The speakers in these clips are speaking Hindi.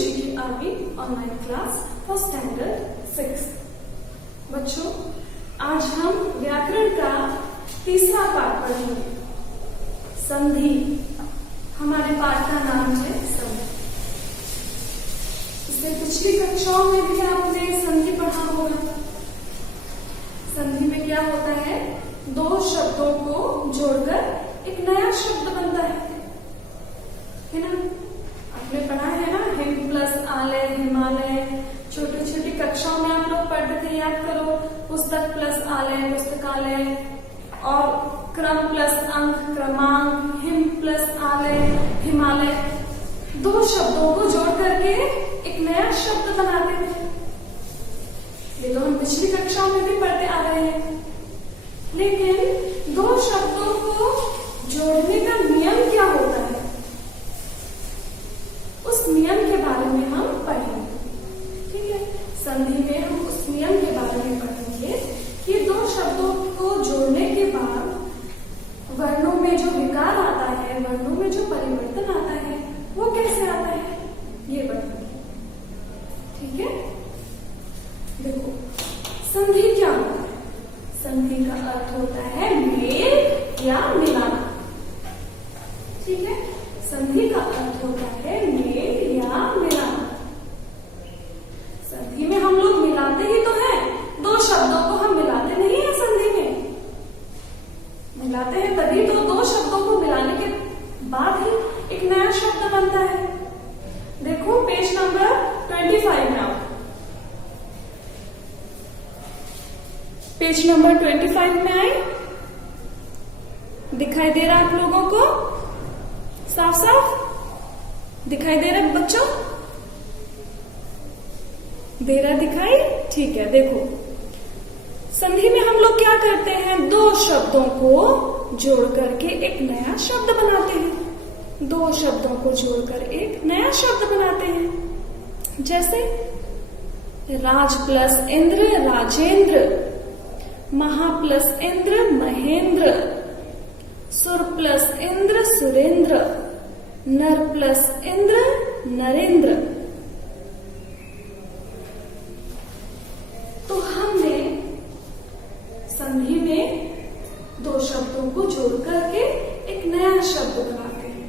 GERP online class for standard 6। बच्चों, आज हम व्याकरण का तीसरा पाठ पढ़ेंगे, संधि। हमारे पाठ का नाम है संधि। इससे पिछली कक्षाओं में भी आपने संधि पढ़ा होगा। संधि में क्या होता है? दो शब्दों को जोड़कर एक नया शब्द बनता है ना? आपने पढ़ा है ना, हिम प्लस आलय, हिमालय। छोटी छोटी कक्षाओं में आप लोग पढ़ते थे, याद करो। पुस्तक प्लस आलय, पुस्तकालय। और क्रम प्लस अंक, क्रमांक। हिम प्लस आलय, हिमालय। दो शब्दों को जोड़ करके एक नया शब्द बनाते थे। ये तो हम पिछली कक्षाओं में भी पढ़ते आ रहे हैं। लेकिन दो शब्दों को जोड़ने का नियम क्या होता है, उस नियम के बारे में हम पढ़ेंगे। ठीक है, संधि में हम उस नियम के बारे में पढ़ेंगे कि दो शब्दों को जोड़ने के बाद वर्णों में जो विकार आता है, वर्णों में जो परिवर्तन आता है, वो कैसे आता है, ये पढ़ेंगे। ठीक है, देखो संधि क्या होता है? संधि का अर्थ होता है मेल या मिलाना। ठीक है, संधि का अर्थ होता है मेल या मिलाना। संधि में हम लोग मिलाते ही तो हैं, दो शब्दों को हम मिलाते नहीं है। संधि में मिलाते हैं तभी तो दो शब्दों को मिलाने के बाद ही एक नया शब्द बनता है। देखो पेज नंबर 25 में आओ। पेज नंबर 25 में आए, दिखाई दे रहा है आप लोगों को? साफ साफ दिखाई दे रहा है बच्चों? दे रहा दिखाई? ठीक है, देखो संधि में हम लोग क्या करते हैं? दो शब्दों को जोड़ करके एक नया शब्द बनाते हैं। दो शब्दों को जोड़कर एक नया शब्द बनाते हैं। जैसे राज प्लस इंद्र, राजेंद्र। महा प्लस इंद्र, महेंद्र। सुर प्लस इंद्र, सुरेंद्र। नर प्लस इंद्र, नरेंद्र। तो हमने संधि में दो शब्दों को जोड़ करके एक नया शब्द बनाते हैं।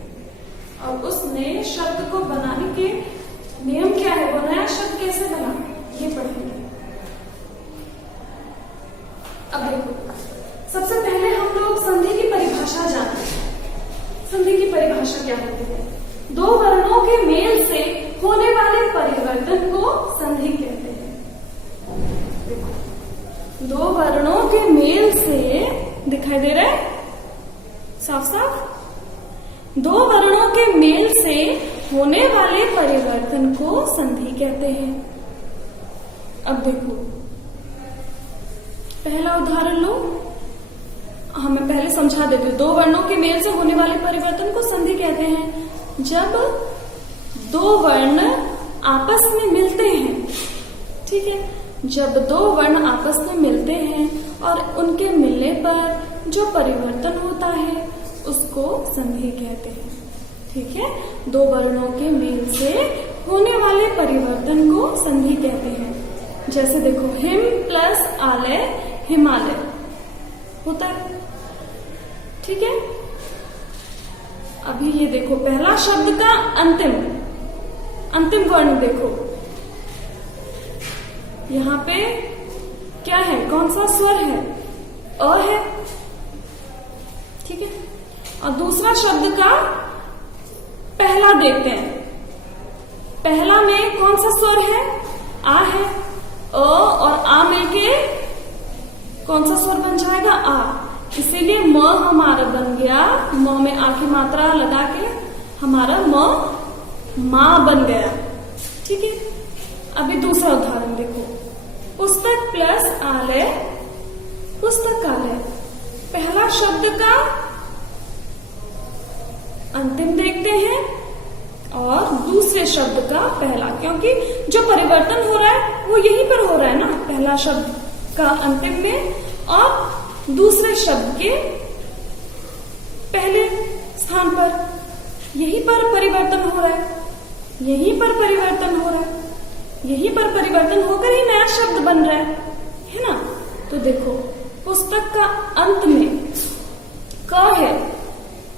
और उस नए शब्द को बनाने के नियम क्या है, वो नया शब्द कैसे बना, ये पढ़ेंगे। अब देखो, सबसे पहले हम लोग संधि की परिभाषा जानते हैं। संधि की परिभाषा क्या होती है? दो वर्णों के मेल से होने वाले परिवर्तन को संधि कहते हैं। देखो, दो वर्णों के मेल से, दिखाई दे रहा है साफ साफ? दो वर्णों के मेल से होने वाले परिवर्तन को संधि कहते हैं। अब देखो, पहला उदाहरण लो। हमें पहले समझा देते हैं। दो वर्णों के मेल से होने वाले परिवर्तन को संधि कहते हैं जब दो वर्ण आपस में मिलते हैं। ठीक है, जब दो वर्ण आपस में मिलते हैं और उनके मिलने पर जो परिवर्तन होता है उसको संधि कहते हैं। ठीक है, दो वर्णों के मेल से होने वाले परिवर्तन को संधि कहते हैं। जैसे देखो, हिम प्लस आलय, हिमालय होता है। ठीक है, अभी ये देखो, पहला शब्द का अंतिम वर्ण देखो, यहां पे क्या है, कौन सा स्वर है? अ है। ठीक है, और दूसरा शब्द का पहला देखते हैं। पहला में कौन सा स्वर है? आ है। अ और आ मिलके कौन सा स्वर बन जाएगा? आ। इसीलिए म हमारा बन गया, म में आ की मात्रा लगा के हमारा मां बन गया। ठीक है, अभी दूसरा उदाहरण देखो। पुस्तक प्लस आलय, पुस्तकालय। पहला शब्द का अंतिम देखते हैं और दूसरे शब्द का पहला, क्योंकि जो परिवर्तन हो रहा है वो यहीं पर हो रहा है ना, पहला शब्द का अंतिम में और दूसरे शब्द के पहले स्थान पर, यहीं पर परिवर्तन हो रहा है। यहीं पर परिवर्तन हो रहा है, यहीं पर परिवर्तन होकर ही नया शब्द बन रहा है ना। तो देखो पुस्तक का अंत में क है,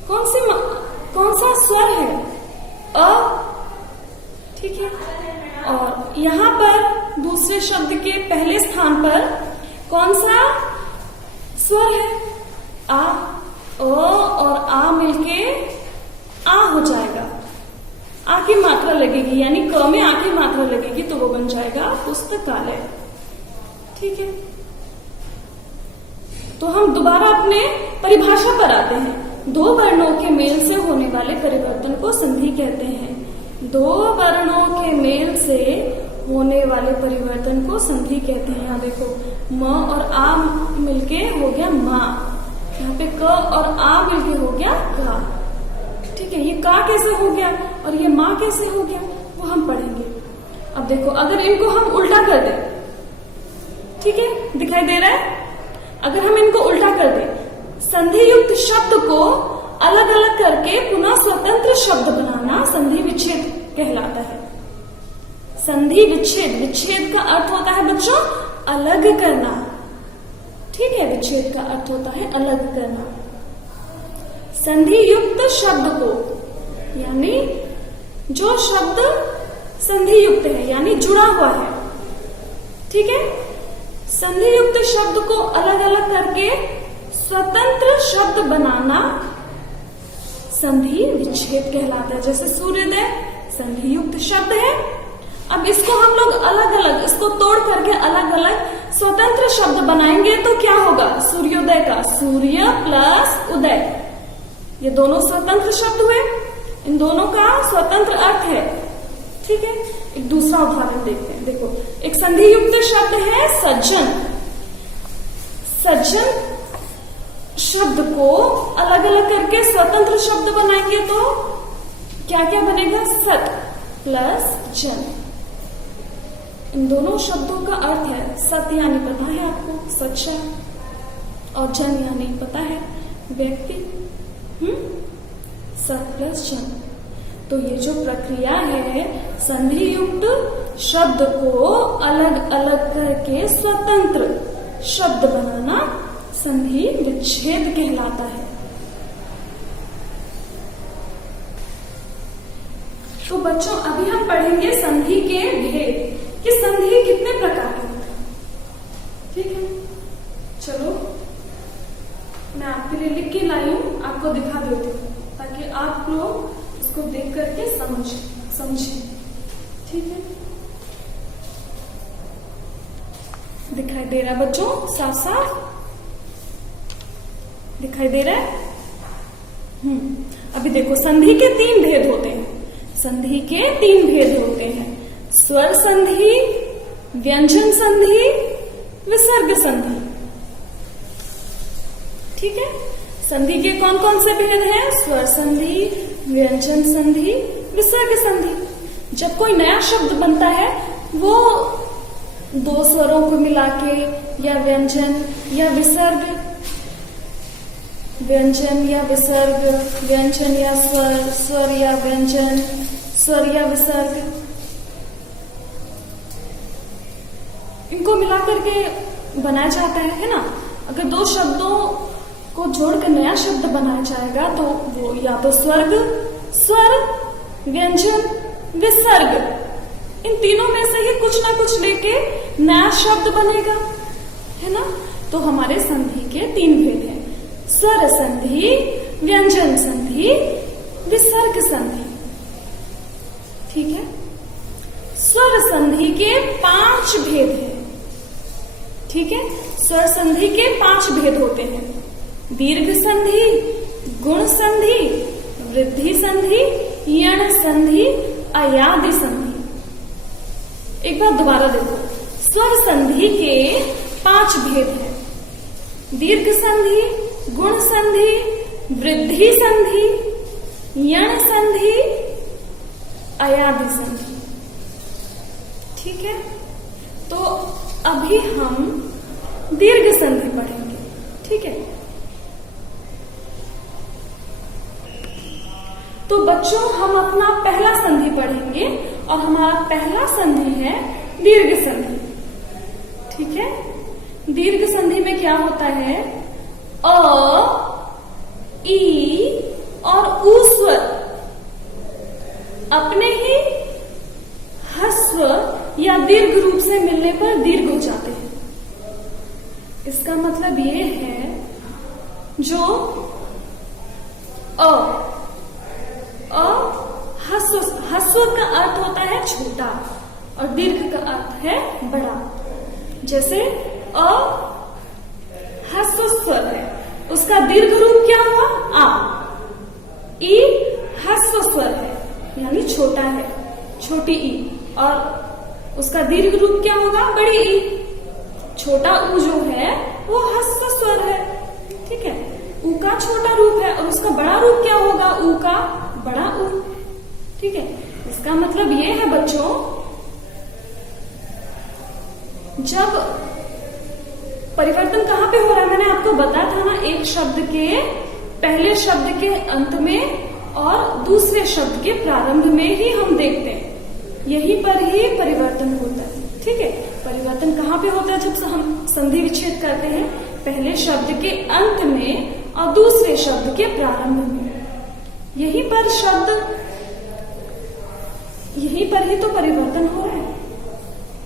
कौन सा स्वर है? अ, ठीक है। और यहां पर दूसरे शब्द के पहले स्थान पर कौन सा स्वर है? आ। अ और आ मिलके आ हो जाएगा, आ की मात्रा लगेगी, यानी क में आ की मात्रा लगेगी तो वो बन जाएगा पुस्तकालय। ठीक है। तो हम दोबारा अपने परिभाषा पर आते हैं। दो वर्णों के मेल से होने वाले परिवर्तन को संधि कहते हैं। दो वर्णों के मेल से होने वाले परिवर्तन को संधि कहते हैं। यहाँ देखो म और आ मिलके हो गया माँ, यहाँ पे क और आ मिलके हो गया का। ठीक है। ये का कैसे हो गया और ये माँ कैसे हो गया वो हम पढ़ेंगे। अब देखो अगर इनको हम उल्टा कर दें, ठीक है, दिखाई दे रहा है? अगर हम इनको उल्टा कर दें, संधि युक्त शब्द को अलग अलग करके पुनः स्वतंत्र शब्द बनाना संधि विच्छेद कहलाता है। संधि विच्छेद, विच्छेद का अर्थ होता है बच्चों अलग करना। ठीक है, विच्छेद का अर्थ होता है अलग करना। संधि युक्त शब्द को, यानी जो शब्द संधि युक्त है यानी जुड़ा हुआ है, ठीक है, संधि युक्त शब्द को अलग अलग करके स्वतंत्र शब्द बनाना संधि विच्छेद कहलाता है। जैसे सूर्योदय संधि युक्त शब्द है। अब इसको हम लोग अलग अलग, इसको तोड़ करके अलग अलग स्वतंत्र शब्द बनाएंगे तो क्या होगा? सूर्योदय का सूर्य प्लस उदय, ये दोनों स्वतंत्र शब्द हुए, इन दोनों का स्वतंत्र अर्थ है। ठीक है। एक दूसरा उदाहरण देखते हैं। देखो एक संधि युक्त शब्द है सज्जन। सज्जन शब्द को अलग अलग करके स्वतंत्र शब्द बनाएंगे तो क्या क्या बनेगा? सत प्लस जन। इन दोनों शब्दों का अर्थ है, सत यानी पता है आपको सच्चा, और जन यानी पता है व्यक्ति। सत प्लस जन। तो ये जो प्रक्रिया है संधि युक्त शब्द को अलग अलग करके स्वतंत्र शब्द बनाना संधि विच्छेद कहलाता है। तो बच्चों अभी हम पढ़ेंगे संधि के भेद, कि संधि कितने प्रकार के होते हैं। ठीक है, चलो मैं आपके लिए लिख के लाई हूं, आपको दिखा देती हूँ ताकि आप लोग इसको देख करके समझें। ठीक है, दिखाई दे रहा है बच्चों? साफ साफ दिखाई दे रहा है? अभी देखो संधि के 3 भेद होते हैं। संधि के 3 भेद होते हैं, स्वर संधि, व्यंजन संधि, विसर्ग संधि। ठीक है। संधि के कौन कौन से भेद हैं? स्वर संधि, व्यंजन संधि, विसर्ग संधि। जब कोई नया शब्द बनता है वो 2 स्वरों को मिला के या व्यंजन या विसर्ग, व्यंजन या विसर्ग, व्यंजन या स्वर, स्वर या व्यंजन, स्वर या विसर्ग, इनको मिला करके बनाया जाता है ना। अगर 2 शब्दों को जोड़कर नया शब्द बनाया जाएगा तो वो या तो स्वर्ग, स्वर, व्यंजन, विसर्ग, इन तीनों में से ही कुछ ना कुछ लेके नया शब्द बनेगा, है ना। तो हमारे संधि के 3 भेद हैं, स्वर संधि, व्यंजन संधि, विसर्ग संधि। ठीक है। स्वर संधि के 5 भेद हैं। ठीक है। स्वर संधि के 5 भेद होते हैं, दीर्घ संधि, गुण संधि, वृद्धि संधि, यण संधि, अयादि संधि। एक बार दोबारा देखो, स्वर संधि के 5 भेद हैं, दीर्घ संधि, गुण संधि, वृद्धि संधि, यण संधि, अयादि संधि। ठीक है। तो अभी हम दीर्घ संधि पढ़ेंगे। ठीक है। तो बच्चों हम अपना पहला संधि पढ़ेंगे और हमारा पहला संधि है दीर्घ संधि। ठीक है, दीर्घ संधि में क्या होता है, अ, ई और ऊ स्वर अपने ही ह्रस्व या दीर्घ रूप से मिलने पर दीर्घ हो जाते हैं। इसका मतलब ये है जो ह्रस्व का अर्थ होता है छोटा और दीर्घ का अर्थ है बड़ा। जैसे अ ह्रस्व स्वर है, उसका दीर्घ रूप क्या हुआ, आ। ई ह्रस्व स्वर है यानी छोटा है, छोटी ई, और उसका दीर्घ रूप क्या होगा, बड़ी ई। छोटा ऊ जो है वो ह्रस्व स्वर है। ठीक है, ऊ का छोटा रूप है और उसका बड़ा रूप क्या होगा, ऊ का बड़ा ऊ। ठीक है, इसका मतलब ये है बच्चों, जब परिवर्तन कहाँ पे हो रहा है, मैंने आपको बताया था ना, एक शब्द के पहले शब्द के अंत में और दूसरे शब्द के प्रारंभ में ही हम देखते हैं, यहीं पर ही परिवर्तन होता है। ठीक है, परिवर्तन कहाँ पे होता है, जब हम संधि विच्छेद करते हैं, पहले शब्द के अंत में और दूसरे शब्द के प्रारंभ में। यहीं पर ही तो परिवर्तन हो रहा है,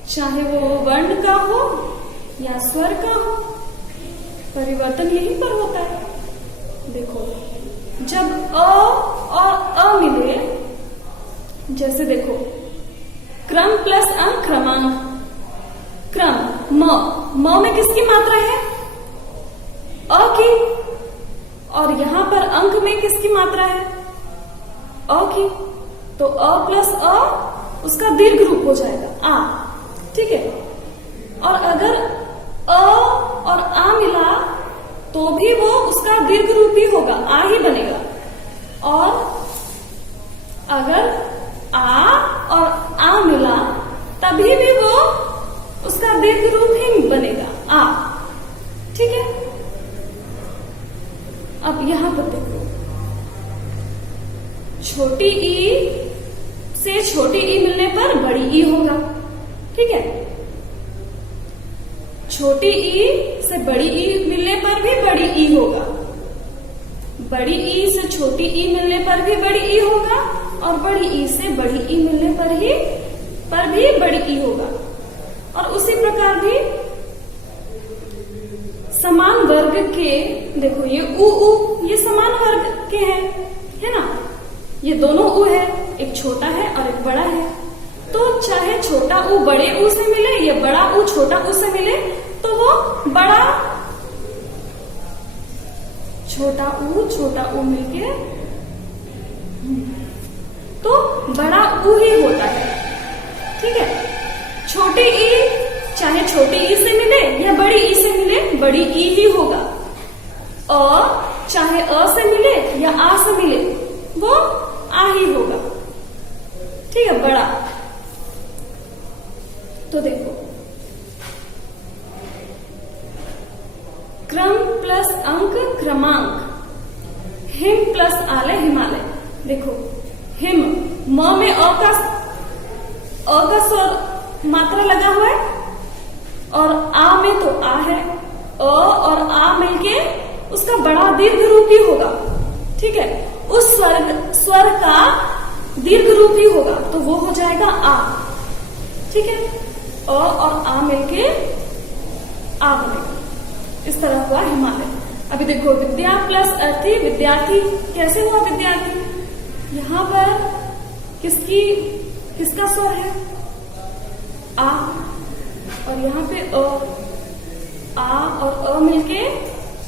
चाहे वो वर्ण का हो या स्वर का हो, परिवर्तन यहीं पर होता है। देखो, जब अ और अ मिले, जैसे देखो क्रम प्लस अंक, क्रमांक, क्रम, म में किसकी मात्रा है, अ की, और यहां पर अंक में किसकी मात्रा है, अ की। तो अ प्लस अ उसका दीर्घ रूप हो जाएगा, आ। ठीक है, और अगर अ और आ मिला तो भी वो उसका दीर्घ रूप ही होगा, आ ही बनेगा। और अगर आ और आ मिला तभी भी वो उसका दीर्घ रूप ही बनेगा, आ। ठीक है, अब यहां पर देखो, छोटी ई से छोटी ई मिलने पर बड़ी ई होगा। ठीक है, छोटी ई से बड़ी ई मिलने पर भी बड़ी ई होगा, बड़ी ई से छोटी ई मिलने पर भी बड़ी ई होगा, और बड़ी ई से बड़ी ई मिलने पर भी बड़ी ई होगा। और उसी प्रकार भी समान वर्ग के, देखो ये ऊ ये समान वर्ग के हैं, है ना, ये दोनों ऊ है, एक छोटा है और एक बड़ा है। तो चाहे छोटा ऊ बड़े ऊ से मिले या बड़ा ऊ छोटा ऊ से मिले, तो वो बड़ा छोटा ऊ मिलके तो बड़ा ऊ ही होता है। ठीक है, छोटी ई चाहे छोटी ई से मिले या बड़ी ई से मिले, बड़ी ई ही होगा। अ चाहे अ से मिले या आ से मिले, वो आ ही होगा। ठीक है, बड़ा। तो देखो, क्रम प्लस अंक, क्रमांक, हिम प्लस आलय, हिमालय। देखो, हिम, म में अ का स्वर मात्रा लगा हुआ है, और आ में तो आ है, अ और आ मिलके उसका बड़ा दीर्घ रूप ही होगा। ठीक है, उस स्वर का दीर्घ रूप ही होगा, तो वो हो जाएगा आ। ठीक है, अ और आ मिलके आ बनेगा। इस तरह हुआ हिमालय। अभी देखो, विद्या प्लस अर्थी, विद्यार्थी। कैसे हुआ विद्यार्थी, यहां पर किसका स्वर है, आ, और यहाँ पे अ, आ और अ मिलके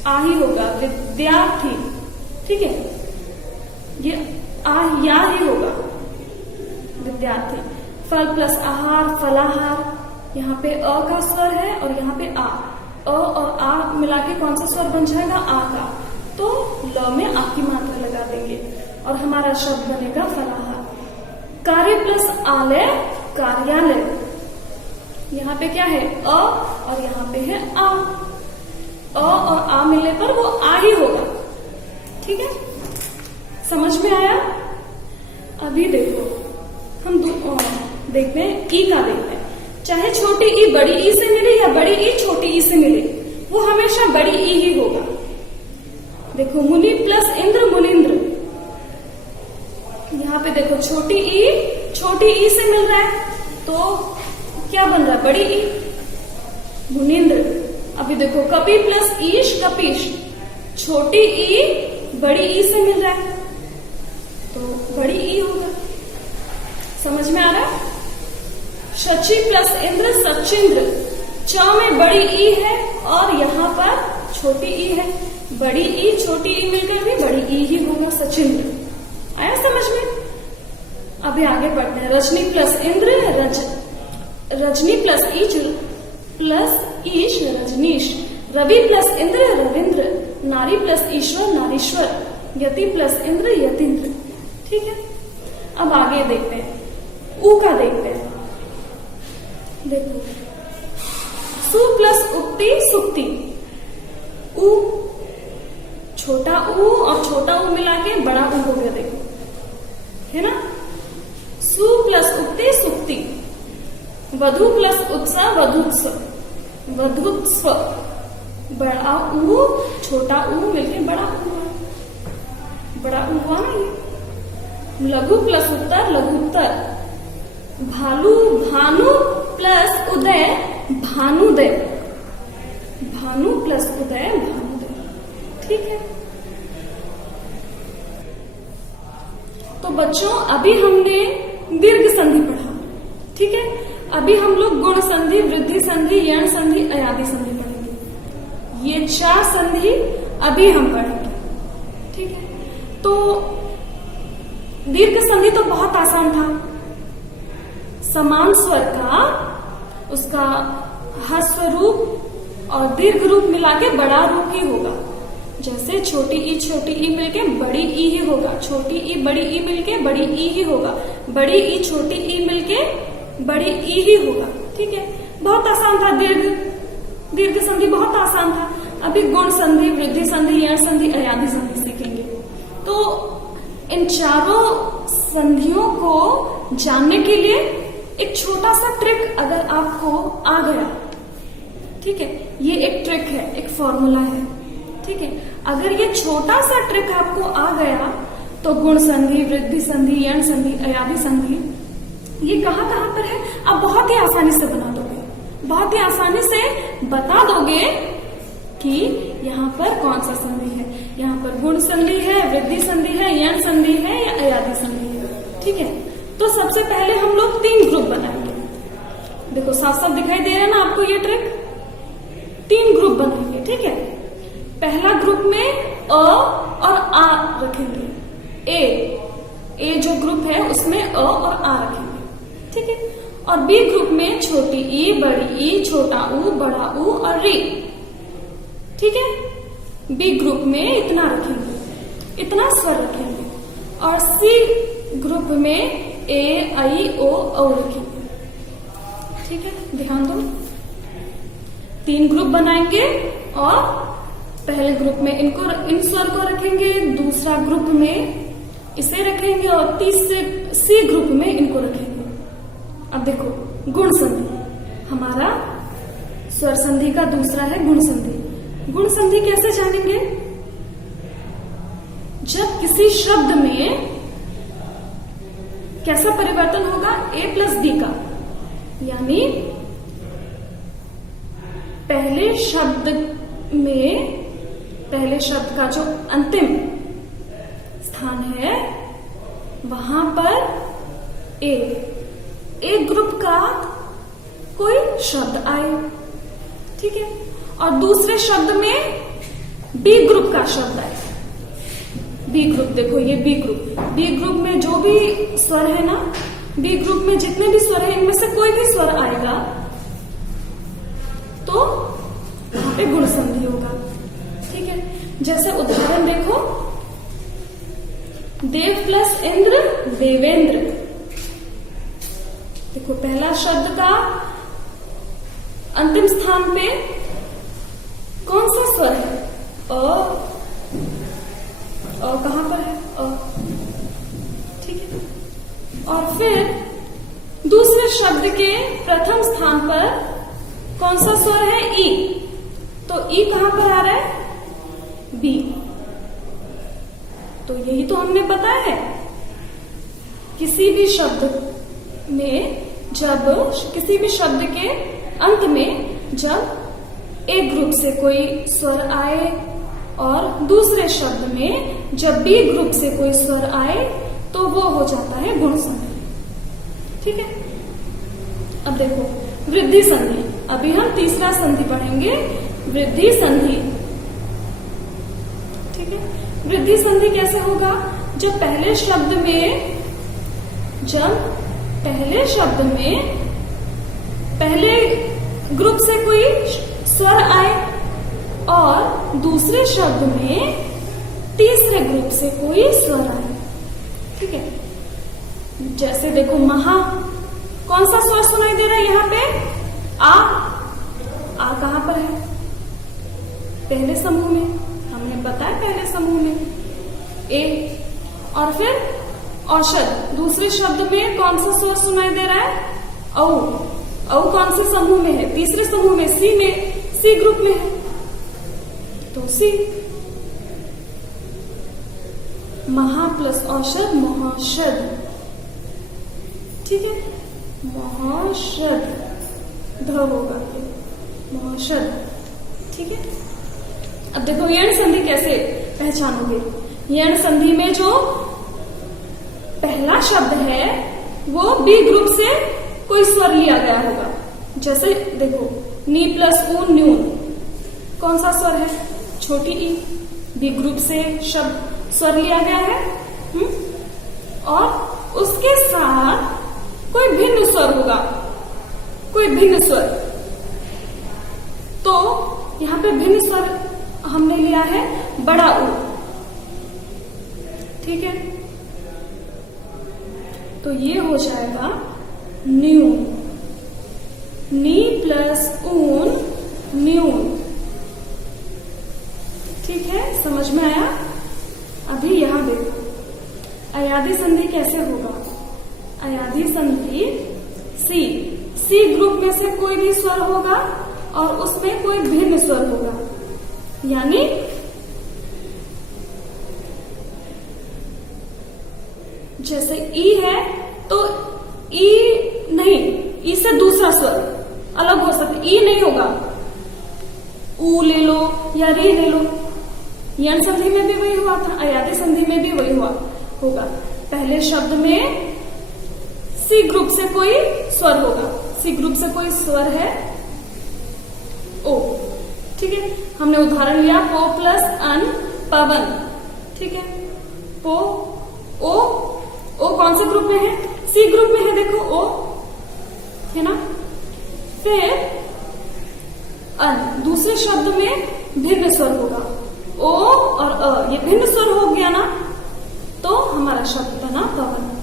आ ही होगा, विद्यार्थी। ठीक है, ये आ या ही होगा, विद्यार्थी। फल प्लस आहार, फलाहार। यहाँ पे अ का स्वर है और यहाँ पे आ, अ और आ मिला के कौन सा स्वर बन जाएगा, आ का। तो ल में आ की मात्रा लगा देंगे और हमारा शब्द बनेगा फलाहार। कार्य प्लस आलय, कार्यालय। यहाँ पे क्या है, अ और यहाँ पे है आ। अ और आ मिलने पर वो आ ही होगा। ठीक है, समझ में आया? अभी देखो हम देखते हैं ई का देखते हैं। चाहे छोटी ई बड़ी ई से मिले या बड़ी ई छोटी ई से मिले, वो हमेशा बड़ी ई ही होगा। देखो मुनि प्लस इंद्र मुनिंद्र, यहाँ पे देखो छोटी ई से मिल रहा है तो क्या बन रहा है, बड़ी ई, मुनिंद्र। अभी देखो कपि प्लस ईश कपीश, छोटी ई बड़ी ई से मिल रहा है तो बड़ी ई होगा। समझ में आ रहा है? शची प्लस इंद्र सचिंद्र, च में बड़ी ई है और यहाँ पर छोटी ई है, बड़ी ई छोटी ई मिलकर भी बड़ी ई ही होगा, सचिंद्र। आया समझ में? अभी आगे बढ़ते हैं। रजनी प्लस इंद्र रजनी प्लस ईश रजनीश, रवि प्लस इंद्र रविंद्र, नारी प्लस ईश्वर नारीश्वर, यति प्लस इंद्र यतीन्द्र। ठीक है, अब आगे देखते हैं, ऊ का देखते हैं। देखो सु प्लस उक्ति सुक्ति, ऊ छोटा ऊ और छोटा ऊ मिला के बड़ा ऊ हो गया, देखो है ना। सु प्लस उक्ति सुक्ति, वधु प्लस उत्सव वधुत्सव, वधुत्सव, बड़ा ऊ छोटा ऊ मिलके बड़ा ऊ हुआ, बड़ा ऊ हुआ ना ये। लघु प्लस उत्तर लघुत्तर, भालू भानु प्लस उदय भानुदय, भानु प्लस उदय भानुदय। ठीक है, तो बच्चों अभी हमने दीर्घ संधि पढ़ा। ठीक है, अभी हम लोग गुण संधि, वृद्धि संधि, यण संधि, अयादि संधि पढ़ेंगे। ये 4 संधि अभी हम पढ़ेंगे। ठीक है, तो दीर्घ संधि तो बहुत आसान था। समान स्वर का उसका ह्रस्व रूप और दीर्घ रूप मिला के बड़ा रूप ही होगा। जैसे छोटी ई मिलके बड़ी ई ही होगा, छोटी ई बड़ी ई मिलके बड़ी ई ही होगा, बड़ी ई छोटी ई मिलके बड़ी ई ही होगा। ठीक है, बहुत आसान था। दीर्घ संधि बहुत आसान था। अभी गुण संधि, वृद्धि संधि, यण संधि, अयादि संधि सीखेंगे। तो इन चारों संधियों को जानने के लिए एक छोटा सा ट्रिक अगर आपको आ गया, ठीक है, ये एक ट्रिक है, एक फॉर्मूला है। ठीक है, अगर ये छोटा सा ट्रिक आपको आ गया तो गुण संधि, वृद्धि संधि, यण संधि, अयादि संधि ये कहाँ पर है आप बहुत ही आसानी से बना दोगे, बहुत ही आसानी से बता दोगे कि यहाँ पर कौन सा संधि है, यहाँ पर गुण संधि है, वृद्धि संधि है, यण संधि है या अयादि संधि है। ठीक है, तो सबसे पहले हम लोग 3 ग्रुप बनाएंगे। देखो साफ साफ दिखाई दे रहा है ना आपको ये ट्रिक। 3 ग्रुप बनाएंगे। ठीक है, पहला ग्रुप में अ और आ रखेंगे। ए जो ग्रुप है उसमें अ और आ रखेंगे। ठीक है, और बी ग्रुप में छोटी ई, बड़ी ई, छोटा ऊ, बड़ा ऊ और री। ठीक है, बी ग्रुप में इतना रखेंगे, इतना स्वर रखेंगे। और सी ग्रुप में ए, आई, ओ, औ रखेंगे। ठीक है, ध्यान दो। 3 ग्रुप बनाएंगे और पहले ग्रुप में इन स्वर को रखेंगे, दूसरा ग्रुप में इसे रखेंगे और तीसरे सी ग्रुप में इनको रखेंगे। अब देखो गुण संधि, हमारा स्वर संधि का दूसरा है गुण संधि। गुण संधि कैसे जानेंगे? जब किसी शब्द में कैसा परिवर्तन होगा, ए प्लस बी का, यानी पहले शब्द का जो अंतिम स्थान है वहां पर ए ग्रुप का कोई शब्द आए। ठीक है, और दूसरे शब्द में बी ग्रुप का शब्द आए। बी ग्रुप, देखो ये बी ग्रुप में जो भी स्वर है ना, बी ग्रुप में जितने भी स्वर है इनमें से कोई भी स्वर आएगा तो वहां पे गुण संधि होगा। ठीक है, जैसे उदाहरण देखो, देव प्लस इंद्र देवेंद्र। देखो पहला शब्द का अंतिम स्थान पे कौन सा स्वर है? अ कहां पर है? अ। ठीक है, और फिर दूसरे शब्द के प्रथम स्थान पर कौन सा स्वर है? ई। तो ई कहां पर आ रहा है? बी। तो यही तो हमने बताया है, किसी भी शब्द में जब किसी भी शब्द के अंत में जब एक ग्रुप से कोई स्वर आए और दूसरे शब्द में जब बी ग्रुप से कोई स्वर आए तो वो हो जाता है गुण संधि। ठीक है। अब देखो वृद्धि संधि, अभी हम तीसरा संधि पढ़ेंगे, वृद्धि संधि। ठीक है। वृद्धि संधि कैसे होगा? जब पहले शब्द में पहले ग्रुप से कोई स्वर आए और दूसरे शब्द में तीसरे ग्रुप से कोई स्वर आए। ठीक है। जैसे देखो महा, कौन सा स्वर सुनाई दे रहा है यहाँ पे? आ कहां पर है? पहले समूह में, हमने बताया पहले समूह में ए। और फिर औषध, दूसरे शब्द में कौन सा स्वर सुनाई दे रहा है? औ। औ कौन से समूह में है? तीसरे समूह में, सी में, सी ग्रुप में है तो सी। महा प्लस औषध महौषध। ठीक है। महौषध ध होगा, महौषध। ठीक है। अब देखो यण संधि कैसे पहचानोगे? यण संधि में जो पहला शब्द है वो बी ग्रुप से कोई स्वर लिया गया होगा। जैसे देखो नी प्लस ऊ न्यून, कौन सा स्वर है? छोटी ई। बी ग्रुप से शब्द स्वर लिया गया है। और उसके साथ कोई भिन्न स्वर होगा, कोई भिन्न स्वर। तो यहां पे भिन्न स्वर हमने लिया है बड़ा ऊ। ठीक है। तो ये हो जाएगा न्यून। नी प्लस ऊन न्यून। ठीक है, समझ में आया? अभी यहां देखो अयादी संधि कैसे होगा? अयादी संधि सी ग्रुप में से कोई भी स्वर होगा और उसमें कोई भिन्न स्वर होगा। यानी जैसे ई है तो ई नहीं, ई से दूसरा स्वर अलग हो सकता है, ई नहीं होगा। ऊ ले लो या री ले लो। यण संधि में भी वही हुआ था, अयादी संधि में भी वही हुआ होगा। पहले शब्द में सी ग्रुप से कोई स्वर होगा, सी ग्रुप से कोई स्वर है ओ। ठीक है। हमने उदाहरण लिया पो प्लस अन पवन। ठीक है। पो ओ कौन से ग्रुप में है? सी ग्रुप में है। देखो ओ है ना। फिर अन, दूसरे शब्द में भिन्न स्वर होगा, ओ और अ, ये भिन्न स्वर हो गया ना, तो हमारा शब्द बना पवन।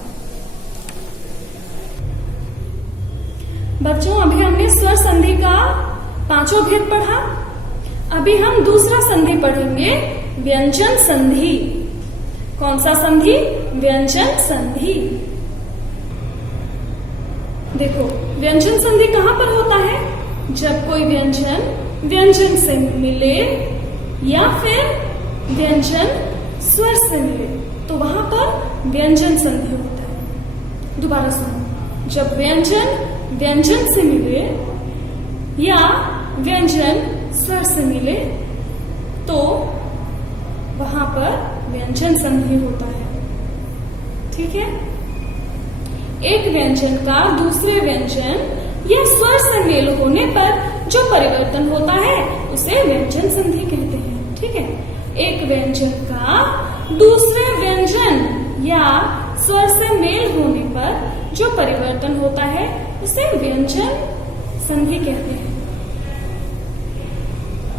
बच्चों अभी हमने स्वर संधि का पांचों भेद पढ़ा। अभी हम दूसरा संधि पढ़ेंगे, व्यंजन संधि। कौन सा संधि? व्यंजन संधि। देखो व्यंजन संधि कहां पर होता है? जब कोई व्यंजन से मिले या फिर व्यंजन स्वर से मिले तो वहां पर व्यंजन संधि होता है। दोबारा सुनो, जब व्यंजन से मिले या व्यंजन स्वर से मिले तो वहां पर व्यंजन संधि होता है। ठीक है। एक व्यंजन का दूसरे व्यंजन या स्वर से मेल होने पर जो परिवर्तन होता है उसे व्यंजन संधि कहते हैं। ठीक है। एक व्यंजन का दूसरे व्यंजन या स्वर से मेल होने पर जो परिवर्तन होता है उसे व्यंजन संधि कहते हैं।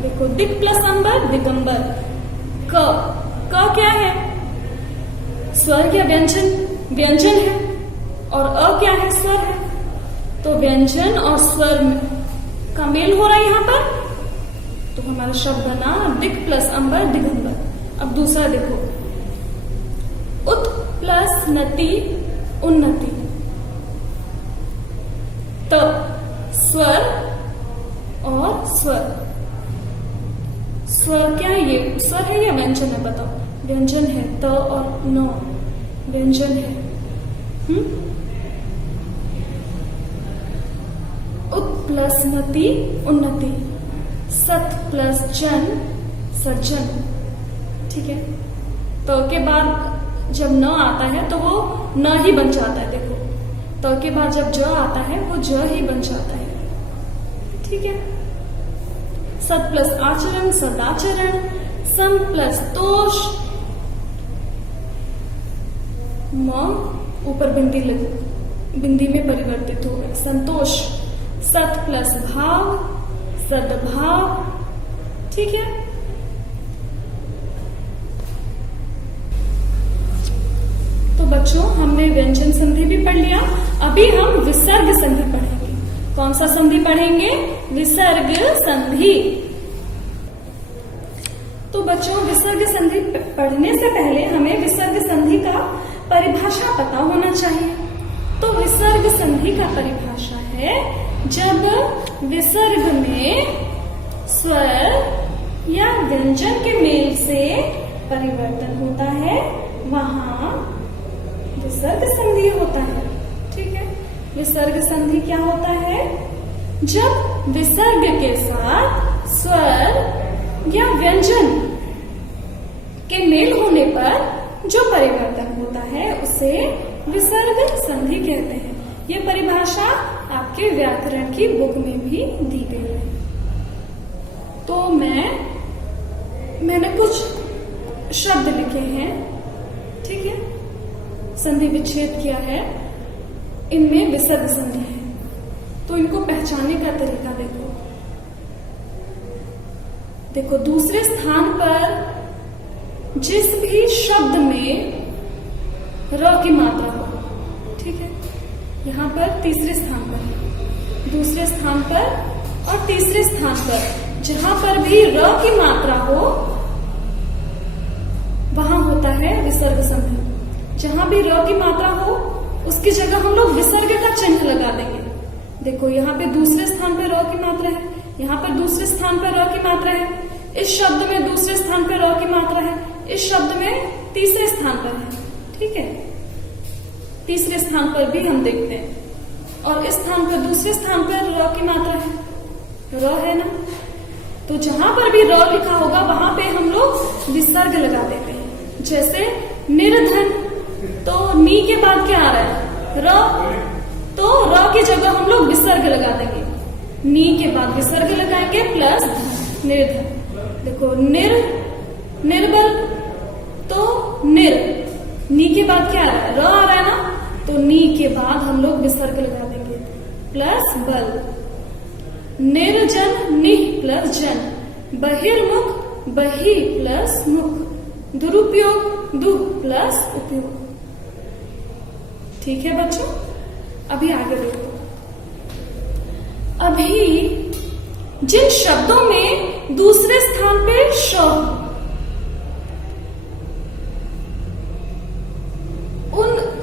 देखो दिक प्लस अंबर दिगंबर। क क्या है? स्वर या व्यंजन है और अ क्या है? स्वर है। तो व्यंजन और स्वर का मेल हो रहा है यहां पर, तो हमारा शब्द बना दिक प्लस अंबर दिगंबर। अब दूसरा देखो, उत प्लस नति उन्नति। स्वर। स्वर क्या है? ये स्वर है या व्यंजन है? बताओ। व्यंजन है, त और न व्यंजन है। उत प्लस नति उन्नति, सत प्लस जन सज्जन। ठीक है, तो के बाद जब न आता है तो वो न ही बन जाता है। देखो, तो के बाद जब ज आता है वो ज ही बन जाता है। ठीक है, सत प्लस आचरण सदाचरण, सम प्लस तोष, म ऊपर बिंदी में परिवर्तित हो गए, संतोष। सत प्लस भाव सद्भाव। ठीक है, तो बच्चों हमने व्यंजन संधि भी पढ़ लिया। अभी हम विसर्ग संधि पढ़ेंगे। कौन सा संधि पढ़ेंगे? विसर्ग संधि। तो बच्चों विसर्ग संधि पढ़ने से पहले हमें विसर्ग संधि का परिभाषा पता होना चाहिए। तो विसर्ग संधि का परिभाषा है जब विसर्ग में स्वर या व्यंजन के मेल से परिवर्तन होता है वहां विसर्ग संधि होता है। ठीक है, विसर्ग संधि क्या होता है? जब विसर्ग के साथ स्वर या व्यंजन के मेल होने पर जो परिवर्तन होता है उसे विसर्ग संधि कहते हैं। यह परिभाषा आपके व्याकरण की बुक में भी दी गई है। तो मैंने कुछ शब्द लिखे हैं। ठीक है, संधि विच्छेद किया है, इनमें विसर्ग संधि है। तो इनको पहचानने का तरीका देखो, दूसरे स्थान पर जिस भी शब्द में र की मात्रा हो, ठीक है, यहाँ पर तीसरे स्थान पर, दूसरे स्थान पर और तीसरे स्थान पर जहां पर भी र की मात्रा हो वहां होता है विसर्ग संधि। जहां भी र की मात्रा हो उसकी जगह हम लोग विसर्ग का चिन्ह लगा देंगे। देखो, यहाँ पे दूसरे स्थान पे र की मात्रा है, यहाँ पर दूसरे स्थान पर र की मात्रा है, इस शब्द में दूसरे स्थान पर र की मात्रा है, इस शब्द में तीसरे स्थान पर है। ठीक है, तीसरे स्थान पर भी हम देखते हैं और इस स्थान पर दूसरे स्थान पर र की मात्रा है, र है ना। तो जहां पर भी र लिखा होगा वहां पे हम लोग विसर्ग लगा देते हैं। जैसे निर्धन, तो नी के बाद क्या आ रहा है? र। तो र की जगह हम लोग विसर्ग लगा देंगे, नी के बाद विसर्ग लगाएंगे प्लस निर्धन। देखो, निर्बल, तो नी के बाद क्या आ रहा है? र आ रहा है ना, तो नी के बाद हम लोग विसर्ग लगा देंगे प्लस बल। निर्जन, निह प्लस जन, बहिर्मुख, बहि प्लस मुख, दुरुपयोग, दुह प्लस उपयोग। ठीक है बच्चों, अभी आगे देखो। अभी जिन शब्दों में दूसरे स्थान पे श,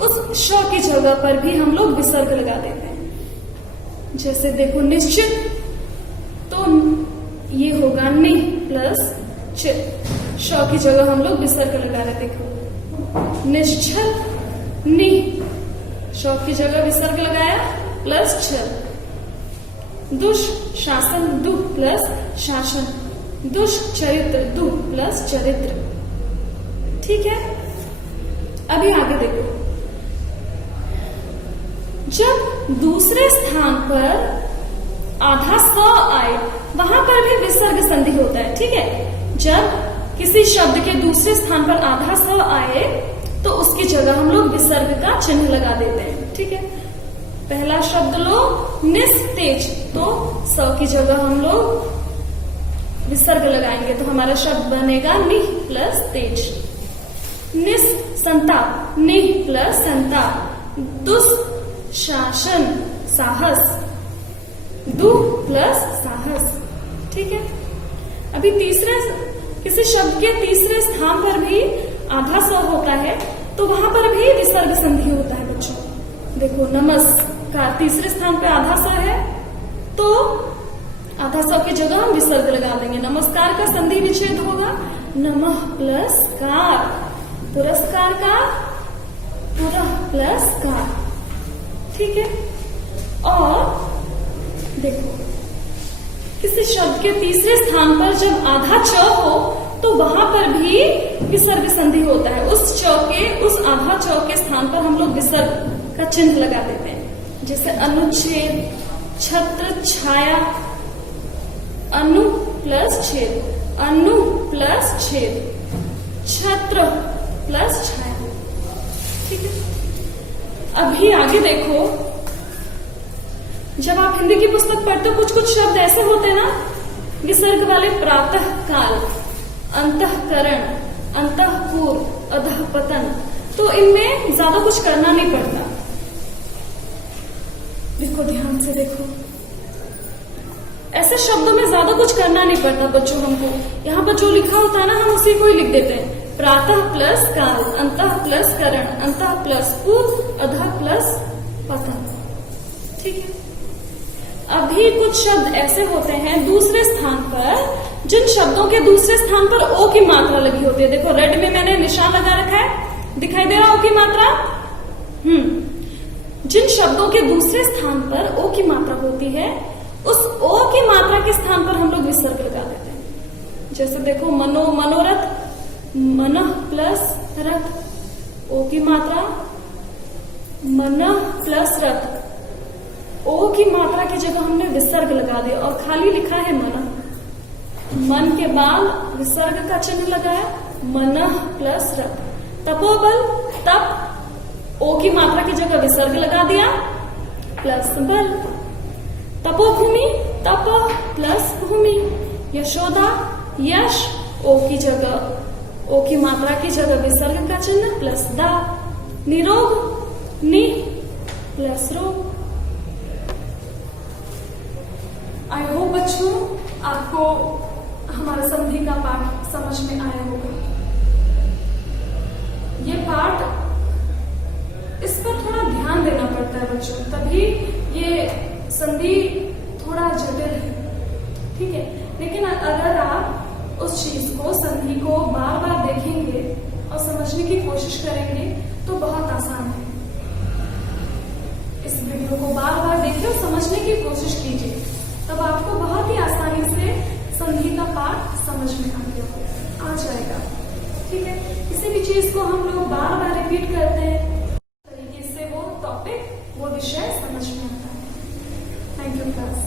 उस श की जगह पर भी हम लोग विसर्ग लगा देते हैं। जैसे देखो, निश्चित, तो ये होगा नि प्लस चित, श की जगह हम लोग विसर्ग लगा रहे। देखो, निश्चल, नि, श की जगह विसर्ग लगाया प्लस छल। दुष्शासन, दुह प्लस शासन, दुष्चरित्र, दुह प्लस चरित्र। ठीक है, अभी आगे देखो। जब दूसरे स्थान पर आधा स आए वहां पर भी विसर्ग संधि होता है। ठीक है, जब किसी शब्द के दूसरे स्थान पर आधा स आए तो उसकी जगह हम लोग विसर्ग का चिन्ह लगा देते हैं। ठीक है, पहला शब्द लो निस्तेज, तो स की जगह हम लोग विसर्ग लगाएंगे तो हमारा शब्द बनेगा निह प्लस तेज। निस्संताप, निह प्लस संताप। दुःशासन, साहस, दुह प्लस साहस। ठीक है, अभी किसी शब्द के तीसरे स्थान पर भी आधा स होता है तो वहां पर भी विसर्ग संधि होता है बच्चों। देखो, नमस्कार, तीसरे स्थान पे आधा स है तो आधा स की जगह हम विसर्ग लगा देंगे। नमस्कार का संधि विच्छेद होगा नमः प्लस कार। पुरस्कार का पुरः प्लस कार। ठीक है। और देखो किसी शब्द के तीसरे स्थान पर जब आधा च हो तो वहां पर भी विसर्ग संधि होता है। उस आधा च के स्थान पर हम लोग विसर्ग का चिन्ह लगा देते हैं। जैसे अनुच्छेद, छत्र, छाया। अनु प्लस छेद, अनु प्लस छेद, छत्र प्लस छाया। ठीक है। अभी आगे देखो, जब आप हिंदी की पुस्तक पढ़ते हो कुछ शब्द ऐसे होते हैं ना विसर्ग वाले। प्रातः काल, अंतःकरण, अंतःपुर, अधःपतन। तो इनमें ज्यादा कुछ करना नहीं पड़ता। देखो ध्यान से देखो, ऐसे शब्दों में ज्यादा कुछ करना नहीं पड़ता बच्चों। हमको यहाँ पर जो लिखा होता है ना हम उसी को ही लिख देते हैं। प्रातः प्लस काल, अंतः प्लस करण, अंतः प्लस पूर्व, अधः प्लस पतन। ठीक है। अभी कुछ शब्द ऐसे होते हैं दूसरे स्थान पर, जिन शब्दों के दूसरे स्थान पर ओ की मात्रा लगी होती है। देखो रेड में मैंने निशान लगा रखा है, दिखाई दे रहा ओ की मात्रा। जिन शब्दों के दूसरे स्थान पर ओ की मात्रा होती है उस ओ की मात्रा के स्थान पर हम लोग विसर्ग लगा देते हैं। जैसे देखो मनोरथ, मनः प्लस रथ, ओ की मात्रा मनः प्लस रथ। ओ की मात्रा की जगह हमने विसर्ग लगा दिया और खाली लिखा है मनः। मन के बाद विसर्ग का चिन्ह लगाया, मनः प्लस रथ। तपोबल, तप, ओ की मात्रा की जगह विसर्ग लगा दिया प्लस बल। तपोभूमि, तप प्लस भूमि। यशोदा, यश, ओ की जगह, ओ की मात्रा की जगह विसर्ग का चिन्ह प्लस दा। निरोग, नि प्लस रोग। आई होप बच्चों आपको हमारा संधि का पाठ समझ में आया होगा। ये पाठ, इस पर थोड़ा ध्यान देना पड़ता है बच्चों, तभी ये संधि थोड़ा जटिल है। ठीक है। लेकिन अगर आप उस चीज को, संधि को बार बार देखेंगे और समझने की कोशिश करेंगे तो बहुत आसान है। इस वीडियो को बार बार देखिए और समझने की कोशिश कीजिए, तब आपको बहुत ही आसानी से संधि का पाठ समझ में आ जाएगा। ठीक है। किसी भी चीज को हम लोग बार बार रिपीट करते हैं तरीके से वो टॉपिक, वो विषय समझ में आता है। Thank you class.